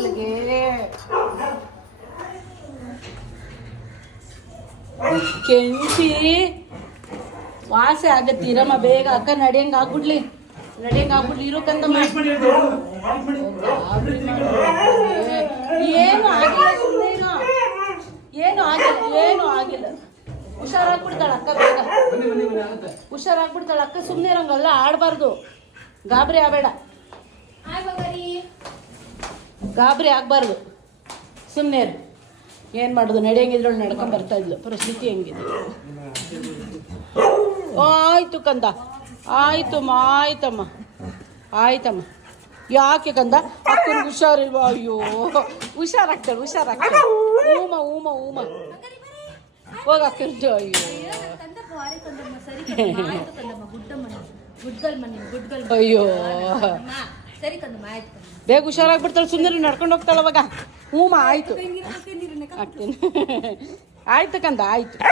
ಮಕ್ಳಿಗೆ. ಕೆಂಚಿ ವಾಸೆ ಆಗತ್ತೀರಮ್ಮ ಬೇಗ. ಅಕ್ಕ ನಡಿಯಂಗ ಆಗ್ಬಿಡ್ಲಿ ಇರು ಕಂದಮ್ಮ. ಏನು ಆಗಿಲ್ಲ, ಏನು ಆಗಿಲ್ಲ. ಹುಷಾರಾಗ್ಬಿಡ್ತಾಳ ಅಕ್ಕ ಬೇಗ, ಹುಷಾರಾಗ್ಬಿಡ್ತಾಳ ಅಕ್ಕ. ಸುಮ್ಮನೆ ಇರಂಗಲ್ಲ, ಆಡಬಾರ್ದು, ಗಾಬರಿ ಆಗಬೇಡ, ಗಾಬರಿ ಆಗ್ಬಾರ್ದು, ಸುಮ್ಮನೆ ಏನು ಮಾಡೋದು. ನಡೆಯಂಗಿದ್ರೊಳು ನಡ್ಕೊಂಡು ಬರ್ತಾ ಇದ್ಲು. ಪರಿಸ್ಥಿತಿ ಹೆಂಗಿದೆ? ಆಯ್ತು ಕಂದ, ಆಯ್ತಮ್ಮ. ಯಾಕೆ ಕಂದ? ಅಕ್ಕನಿಗೆ ಹುಷಾರಿಲ್ವಾ? ಅಯ್ಯೋ, ಹುಷಾರಾಗ್ತಾಳೆ. ಊಮ ಹೋಗ ಅಕ್ಕನ. ಅಯ್ಯೋ ಬೇಗ ಹುಷಾರಾಗ್ಬಿಡ್ತಾಳೆ. ಸುಂದರಿ ನಡ್ಕೊಂಡು ಹೋಗ್ತಾಳ ಅವಾಗ. ಹೂಮ ಆಯ್ತು, ಆಯ್ತು ಕಂದ, ಆಯ್ತು.